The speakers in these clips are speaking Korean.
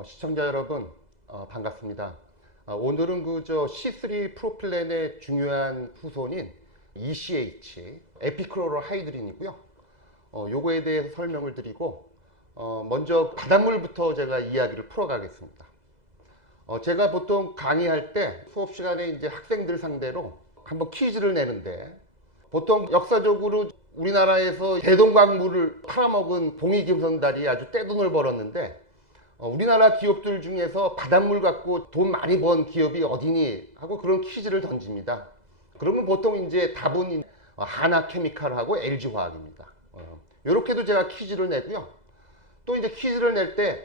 시청자 여러분, 반갑습니다. 오늘은 C3 프로필렌의 중요한 후손인 ECH, 에피크로로하이드린이고요. 요거에 대해서 설명을 드리고, 먼저 바닷물부터 제가 이야기를 풀어가겠습니다. 제가 보통 강의할 때 수업 시간에 이제 학생들 상대로 한번 퀴즈를 내는데, 보통 역사적으로 우리나라에서 대동강물을 팔아먹은 봉이김선달이 아주 떼돈을 벌었는데, 우리나라 기업들 중에서 바닷물 갖고 돈 많이 번 기업이 어디니 하고 그런 퀴즈를 던집니다. 그러면 보통 이제 답은 하나케미칼하고 LG화학입니다. 이렇게도 제가 퀴즈를 내고요. 또 이제 퀴즈를 낼 때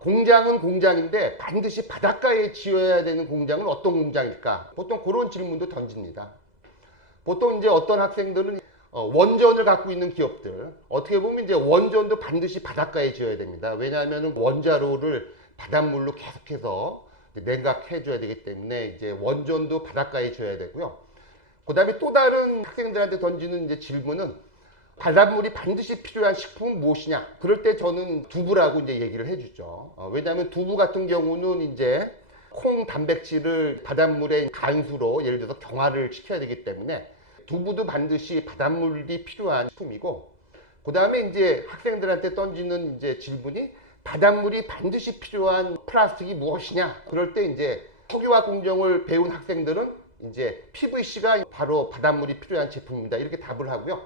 공장은 공장인데 반드시 바닷가에 지어야 되는 공장은 어떤 공장일까? 보통 그런 질문도 던집니다. 보통 이제 어떤 학생들은 원전을 갖고 있는 기업들, 어떻게 보면 이제 원전도 반드시 바닷가에 지어야 됩니다. 왜냐하면 원자로를 바닷물로 계속해서 냉각해 줘야 되기 때문에 이제 원전도 바닷가에 지어야 되고요. 그 다음에 또 다른 학생들한테 던지는 이제 질문은 바닷물이 반드시 필요한 식품은 무엇이냐? 그럴 때 저는 두부라고 이제 얘기를 해주죠. 왜냐하면 두부 같은 경우는 이제 콩 단백질을 바닷물에 간수로 예를 들어서 경화를 시켜야 되기 때문에 두부도 반드시 바닷물이 필요한 식품이고, 그 다음에 이제 학생들한테 던지는 이제 질문이 바닷물이 반드시 필요한 플라스틱이 무엇이냐? 그럴 때 이제 석유화학 공정을 배운 학생들은 이제 PVC가 바로 바닷물이 필요한 제품입니다. 이렇게 답을 하고요.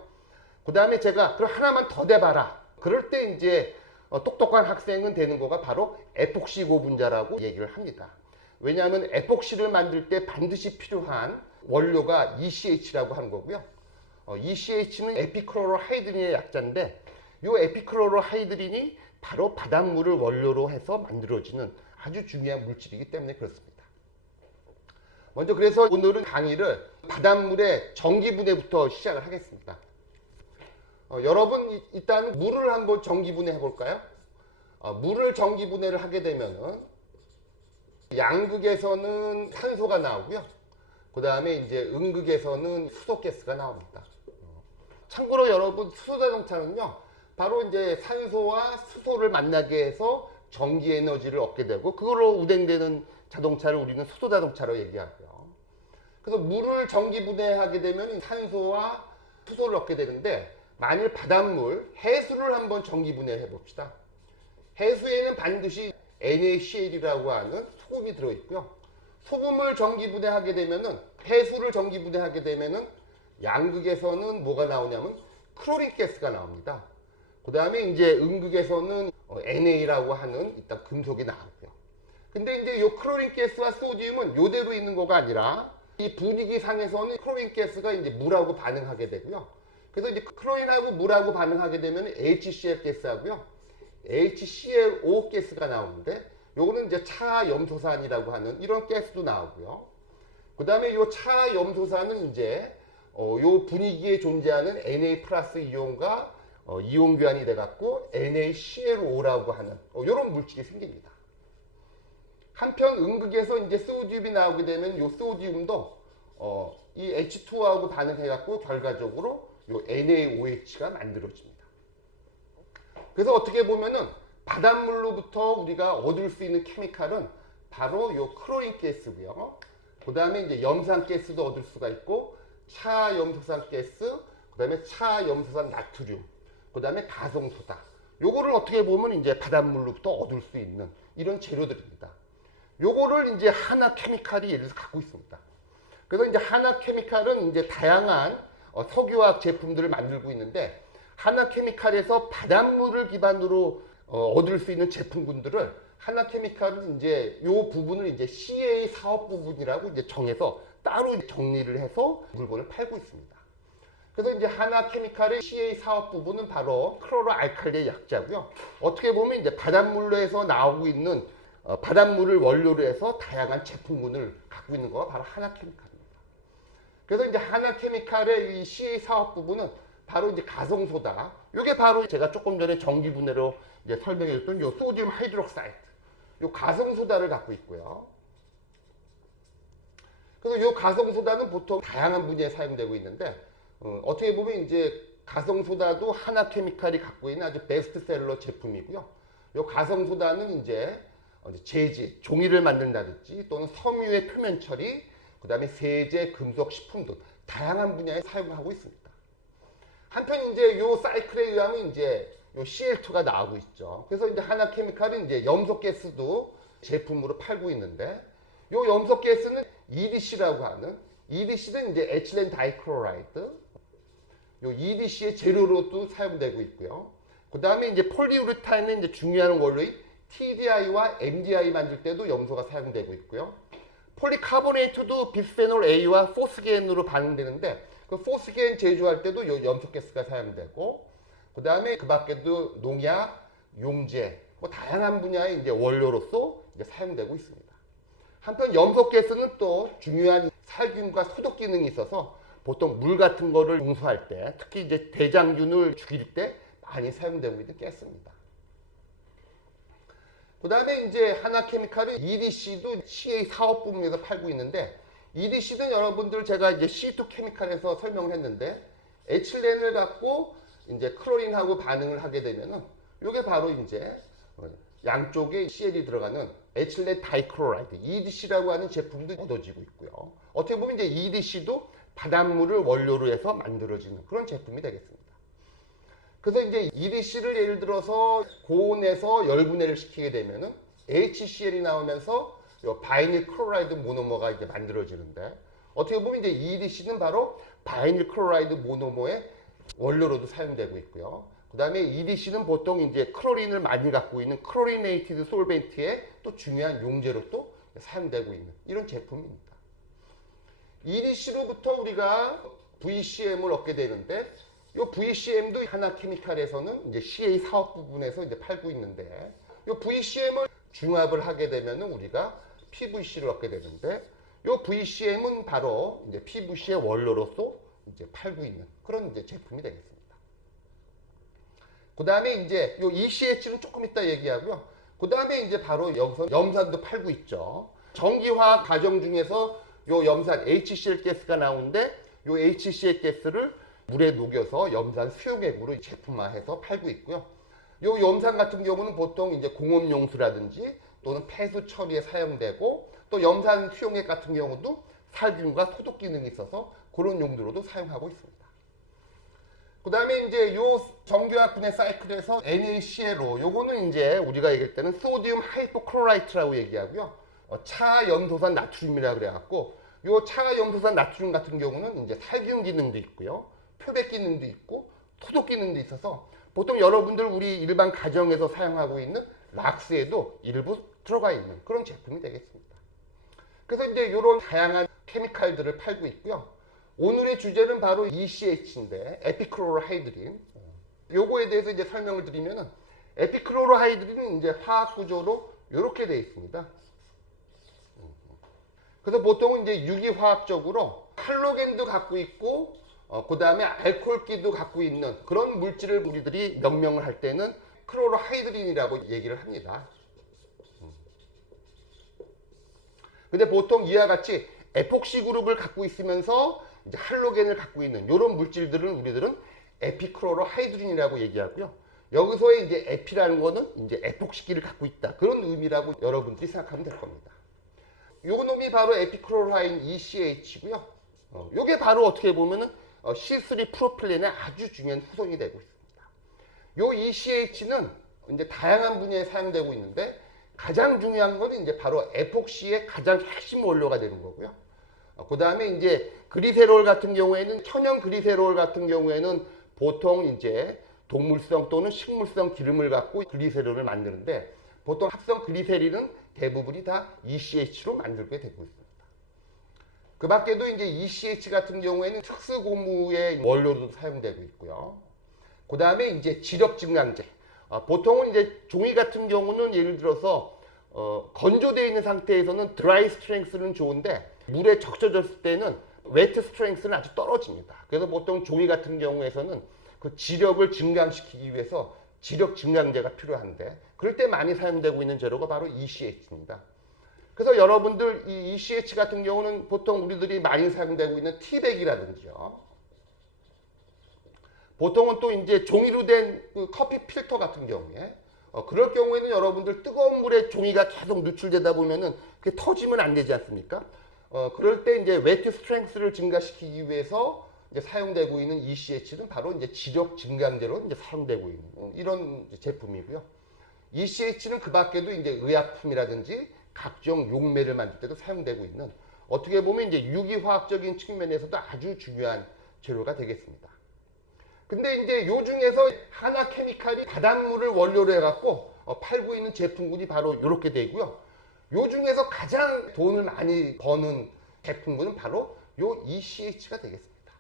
그 다음에 제가 그럼 하나만 더 대봐라. 그럴 때 이제 똑똑한 학생은 되는 거가 바로 에폭시 고분자라고 얘기를 합니다. 왜냐하면 에폭시를 만들 때 반드시 필요한 원료가 ECH라고 하는 거고요. ECH는 에피크로로하이드린의 약자인데 이 에피크로로하이드린이 바로 바닷물을 원료로 해서 만들어지는 아주 중요한 물질이기 때문에 그렇습니다. 먼저 그래서 오늘은 강의를 바닷물의 전기분해부터 시작을 하겠습니다. 여러분 일단 물을 한번 전기분해 해볼까요? 물을 전기분해를 하게 되면은 양극에서는 산소가 나오고요. 그 다음에 이제 음극에서는 수소가스가 나옵니다. 참고로 여러분 수소자동차는요, 바로 이제 산소와 수소를 만나게 해서 전기 에너지를 얻게 되고 그걸로 운행되는 자동차를 우리는 수소자동차로 얘기하고요. 그래서 물을 전기 분해하게 되면 산소와 수소를 얻게 되는데, 만일 바닷물, 해수를 한번 전기 분해해 봅시다. 해수에는 반드시 NaCl이라고 하는 소금이 들어있고요. 소금을 전기 분해하게 되면은, 해수를 전기 분해하게 되면은 양극에서는 뭐가 나오냐면 클로린 가스가 나옵니다. 그 다음에 이제 음극에서는 NA라고 하는 일단 금속이 나오고요. 근데 이제 이 클로린 가스와 소디움은 요대로 있는 거가 아니라 이 분위기 상에서는 클로린 가스가 이제 물하고 반응하게 되고요. 그래서 이제 클로린하고 물하고 반응하게 되면 HCl 가스하고요, HClO 가스가 나오는데, 요거는 이제 차염소산이라고 하는 이런 가스도 나오고요. 그 다음에 요 차염소산은 이제 요 분위기에 존재하는 Na 플러스 이온과 이온 교환이 돼갖고 NaClO라고 하는 요런 물질이 생깁니다. 한편 음극에서 이제 소디움이 나오게 되면 요 소디움도 이 H2하고 반응해갖고 결과적으로 요 NaOH가 만들어집니다. 그래서 어떻게 보면은 바닷물로부터 우리가 얻을 수 있는 케미칼은 바로 요 클로린 가스고요. 그 다음에 이제 염산 가스도 얻을 수가 있고, 차염소산 가스, 그 다음에 차염소산 나트륨, 그 다음에 가성소다. 요거를 어떻게 보면 이제 바닷물로부터 얻을 수 있는 이런 재료들입니다. 요거를 이제 하나 케미칼이 예를 들어서 갖고 있습니다. 그래서 이제 하나 케미칼은 이제 다양한 석유화학 제품들을 만들고 있는데, 하나 케미칼에서 바닷물을 기반으로 얻을 수 있는 제품군들을 하나 케미칼은 이제 요 부분을 이제 CA 사업 부분이라고 이제 정해서 따로 정리를 해서 물건을 팔고 있습니다. 그래서 이제 하나 케미칼의 CA 사업 부분은 바로 클로로 알칼리의 약자고요. 어떻게 보면 이제 바닷물로 해서 나오고 있는 바닷물을 원료로 해서 다양한 제품군을 갖고 있는 거가 바로 하나 케미칼입니다. 그래서 이제 하나 케미칼의 이 CA 사업 부분은 바로 이제 가성소다. 이게 바로 제가 조금 전에 전기 분해로 이제 설명했던 요 소디움 하이드록사이드, 요 가성소다를 갖고 있고요. 그래서 요 가성소다는 보통 다양한 분야에 사용되고 있는데, 어떻게 보면 이제 가성소다도 하나 케미칼이 갖고 있는 아주 베스트셀러 제품이고요. 요 가성소다는 이제 이제 재질, 종이를 만든다든지 또는 섬유의 표면 처리, 그다음에 세제, 금속, 식품 등 다양한 분야에 사용하고 있습니다. 한편 이제 요 사이클에 의하면 이제 요 CL2가 나오고 있죠. 그래서 이제 하나케미칼은 이제 염소가스도 제품으로 팔고 있는데 요 염소가스는 EDC라고 하는 EDC는 이제 에틸렌 다이크로라이드 요 EDC의 재료로도 사용되고 있고요. 그 다음에 이제 폴리우레탄은 이제 중요한 원료인 TDI와 MDI 만들 때도 염소가 사용되고 있고요. 폴리카보네이트도 비스페놀 A와 포스겐으로 반응되는데 그 포스겐 제조할 때도 요 염소가스가 사용되고 그 다음에 그 밖에도 농약, 용제 뭐 다양한 분야의 이제 원료로서 이제 사용되고 있습니다. 한편 염소가스는 또 중요한 살균과 소독 기능이 있어서 보통 물 같은 거를 용수할 때 특히 이제 대장균을 죽일 때 많이 사용되고 있는 가스입니다. 그 다음에 이제 하나케미칼은 EDC도 CA 사업 부문에서 팔고 있는데 EDC는 여러분들 제가 이제 C2 케미칼에서 설명을 했는데 에틸렌을 갖고 이제 클로린하고 반응을 하게 되면은 이게 바로 이제 양쪽에 CL이 들어가는 에틸렌 다이크로라이드 EDC라고 하는 제품도 얻어지고 있고요. 어떻게 보면 이제 EDC도 바닷물을 원료로 해서 만들어지는 그런 제품이 되겠습니다. 그래서 이제 EDC를 예를 들어서 고온에서 열분해를 시키게 되면은 HCl이 나오면서 바이닐 클로라이드 모노머가 이제 만들어지는데 어떻게 보면 이제 EDC는 바로 바이닐 클로라이드 모노머의 원료로도 사용되고 있고요. 그 다음에 EDC는 보통 이제 클로린을 많이 갖고 있는 클로리네이티드 솔벤트의 또 중요한 용제로 또 사용되고 있는 이런 제품입니다. EDC로부터 우리가 VCM을 얻게 되는데 이 VCM도 하나케미칼에서는 이제 CA 사업 부분에서 이제 팔고 있는데 이 VCM을 중합을 하게 되면 우리가 PVC를 얻게 되는데 이 VCM은 바로 이제 PVC의 원료로서 이제 팔고 있는 그런 이제 제품이 되겠습니다. 그 다음에 이제 이 ECH는 조금 이따 얘기하고요. 그 다음에 이제 바로 여기서 염산도 팔고 있죠. 전기화학 과정 중에서 이 염산 HCl 가스가 나오는데 이 HCl 가스를 물에 녹여서 염산 수용액으로 제품화해서 팔고 있고요. 이 염산 같은 경우는 보통 이제 공업용수라든지 또는 폐수 처리에 사용되고 또 염산 수용액 같은 경우도 살균과 소독 기능이 있어서 그런 용도로도 사용하고 있습니다. 그 다음에 이제 요 정규화 분해 사이클에서 NaClO 요거는 이제 우리가 얘기할 때는 소디움 하이포클로라이트라고 얘기하고요. 차염소산 나트륨이라 그래갖고 요 차염소산 나트륨 같은 경우는 이제 살균 기능도 있고요. 표백 기능도 있고 소독 기능도 있어서 보통 여러분들 우리 일반 가정에서 사용하고 있는 락스에도 일부 들어가 있는 그런 제품이 되겠습니다. 그래서 이제 이런 다양한 케미칼들을 팔고 있고요. 오늘의 주제는 바로 ECH인데 에피크로로하이드린. 요거에 대해서 이제 설명을 드리면은 에피크로로하이드린은 이제 화학 구조로 이렇게 되어 있습니다. 그래서 보통은 이제 유기화학적으로 할로겐도 갖고 있고 그 다음에 알코올기도 갖고 있는 그런 물질을 우리들이 명명을 할 때는 크로로하이드린이라고 얘기를 합니다. 근데 보통 이와 같이 에폭시 그룹을 갖고 있으면서 이제 할로겐을 갖고 있는 이런 물질들은 우리들은 에피크로로하이드린이라고 얘기하고요. 여기서의 이제 에피라는 거는 이제 에폭시기를 갖고 있다. 그런 의미라고 여러분들이 생각하면 될 겁니다. 요 놈이 바로 에피크로로하인 ECH고요. 요게 바로 어떻게 보면은 C3 프로필렌의 아주 중요한 후손이 되고 있습니다. 요 ECH는 이제 다양한 분야에 사용되고 있는데 가장 중요한 거는 이제 바로 에폭시의 가장 핵심 원료가 되는 거고요. 그 다음에 이제 그리세롤 같은 경우에는 천연 그리세롤 같은 경우에는 보통 이제 동물성 또는 식물성 기름을 갖고 그리세롤을 만드는데 보통 합성 그리세린은 대부분이 다 ECH로 만들게 되고 있습니다. 그 밖에도 이제 ECH 같은 경우에는 특수고무의 원료로도 사용되고 있고요. 그 다음에 이제 지력 증강제. 보통은 이제 종이 같은 경우는 예를 들어서 건조되어 있는 상태에서는 드라이 스트렝스는 좋은데 물에 적셔졌을 때는 웨트 스트렝스는 아주 떨어집니다. 그래서 보통 종이 같은 경우에서는 그 지력을 증강시키기 위해서 지력 증강제가 필요한데 그럴 때 많이 사용되고 있는 재료가 바로 ECH입니다. 그래서 여러분들 이 ECH 같은 경우는 보통 우리들이 많이 사용되고 있는 티백이라든지요. 보통은 또 이제 종이로 된 그 커피 필터 같은 경우에 그럴 경우에는 여러분들 뜨거운 물에 종이가 계속 노출되다 보면은 그게 터지면 안 되지 않습니까? 그럴 때 이제 웨트 스트렝스를 증가시키기 위해서 이제 사용되고 있는 ECH는 바로 이제 지력 증강제로 이제 사용되고 있는 이런 제품이고요. ECH는 그 밖에도 이제 의약품이라든지 각종 용매를 만들 때도 사용되고 있는 어떻게 보면 이제 유기화학적인 측면에서도 아주 중요한 재료가 되겠습니다. 근데 이제 요 중에서 하나 케미칼이 바닷물을 원료로 해갖고 팔고 있는 제품군이 바로 이렇게 되고요. 요 중에서 가장 돈을 많이 버는 제품군은 바로 요 ECH가 되겠습니다.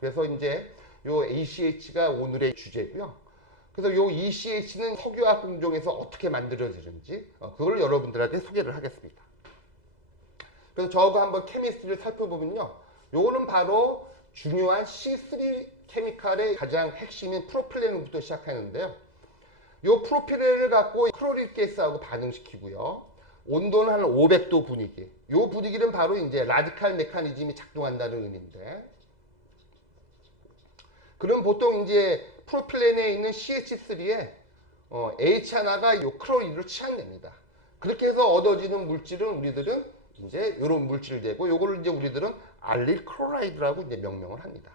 그래서 이제 요 ECH가 오늘의 주제고요. 그래서 요 ECH는 석유화학 공정에서 어떻게 만들어지는지 그걸 여러분들한테 소개를 하겠습니다. 그래서 저하고 한번 케미스트리를 살펴보면요. 요거는 바로 중요한 C3 케미칼의 가장 핵심인 프로필렌부터 시작하는데요. 요 프로필렌을 갖고 크로릴 가스하고 반응시키고요. 온도는 한 500도 분위기. 요 분위기는 바로 이제 라디칼 메커니즘이 작동한다는 의미인데. 그럼 보통 이제 프로필렌에 있는 CH3에 H 하나가 요 크로릴로 치환됩니다. 그렇게 해서 얻어지는 물질은 우리들은 이제 이런 물질이 되고 요거를 이제 우리들은 알릴 클로라이드라고 이제 명명을 합니다.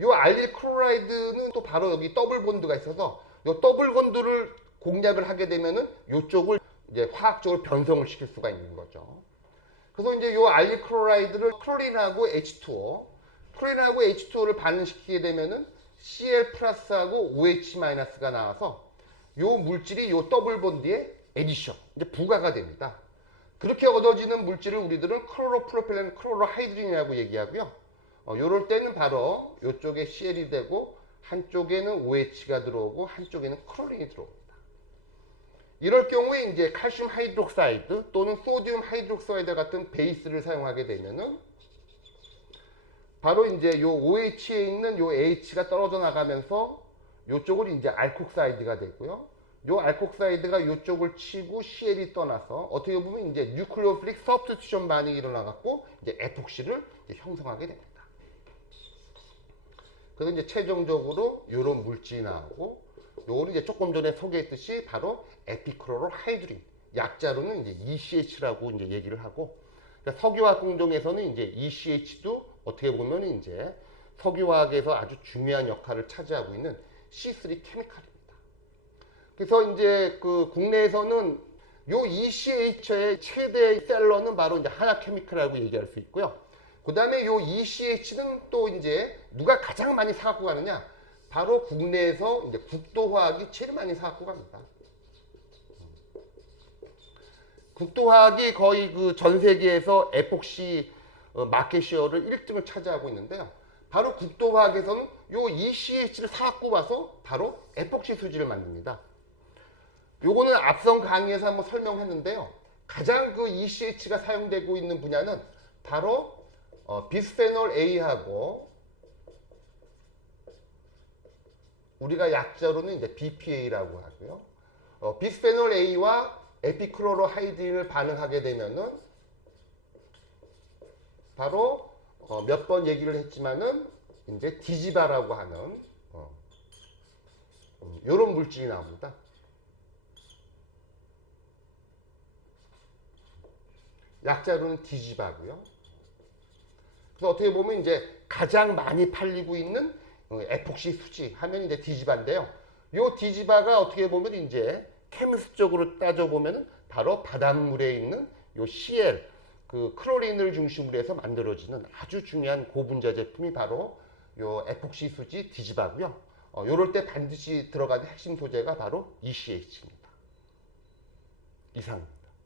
요 알릴 클로라이드는 또 바로 여기 더블 본드가 있어서 요 더블 본드를 공략을 하게 되면은 요쪽을 이제 화학적으로 변성을 시킬 수가 있는 거죠. 그래서 이제 요 알릴 클로라이드를 클로린하고 H2O, 클로린하고 H2O를 반응시키게 되면은 Cl 플러스하고 OH 마이너스가 나와서 요 물질이 요 더블 본드에 에디션, 이제 부가가 됩니다. 그렇게 얻어지는 물질을 우리들은 클로로프로필렌 클로로하이드린이라고 얘기하고요. 요럴 때는 바로 요쪽에 CL이 되고 한쪽에는 OH가 들어오고 한쪽에는 클로린이 들어옵니다. 이럴 경우에 이제 칼슘 하이드록사이드 또는 소디움 하이드록사이드 같은 베이스를 사용하게 되면은 바로 이제 요 OH에 있는 요 H가 떨어져 나가면서 요쪽을 이제 알콕사이드가 되고요. 요 알콕사이드가 요쪽을 치고 CL이 떠나서 어떻게 보면 이제 뉴클리오필릭 서브스티튜션 반응이 일어나 갖고 이제 에폭시를 이제 형성하게 됩니다. 그래서 이제 최종적으로 요런 물질이 나오고 요거는 이제 조금 전에 소개했듯이 바로 에피크로로 하이드린, 약자로는 이제 ECH라고 이제 얘기를 하고, 그러니까 석유화학 공정에서는 이제 ECH도 어떻게 보면 이제 석유화학에서 아주 중요한 역할을 차지하고 있는 C3 케미칼입니다. 그래서 이제 그 국내에서는 요 ECH의 최대 셀러는 바로 이제 하나 케미칼이라고 얘기할 수 있고요. 그 다음에 요 ECH는 또 이제 누가 가장 많이 사갖고 가느냐? 바로 국내에서 이제 국도화학이 제일 많이 사갖고 갑니다. 국도화학이 거의 그 전 세계에서 에폭시 마켓시어를 1등을 차지하고 있는데요. 바로 국도화학에서는 요 ECH를 사갖고 와서 바로 에폭시 수지를 만듭니다. 요거는 앞선 강의에서 한번 설명했는데요. 가장 그 ECH가 사용되고 있는 분야는 바로 비스페놀 A하고 우리가 약자로는 이제 BPA라고 하고요. 비스페놀 A와 에피크로로하이드린을 반응하게 되면은 바로 몇 번 얘기를 했지만은 이제 디지바라고 하는 요런 물질이 나옵니다. 약자로는 디지바고요. 그래서 어떻게 보면 이제 가장 많이 팔리고 있는 에폭시 수지 하면 이제 디지바인데요. 요 디지바가 어떻게 보면 이제 케미스적으로 따져보면 바로 바닷물에 있는 요 CL, 그 클로린을 중심으로 해서 만들어지는 아주 중요한 고분자 제품이 바로 요 에폭시 수지 디지바고요. 요럴 때 반드시 들어가는 핵심 소재가 바로 ECH입니다. 이상.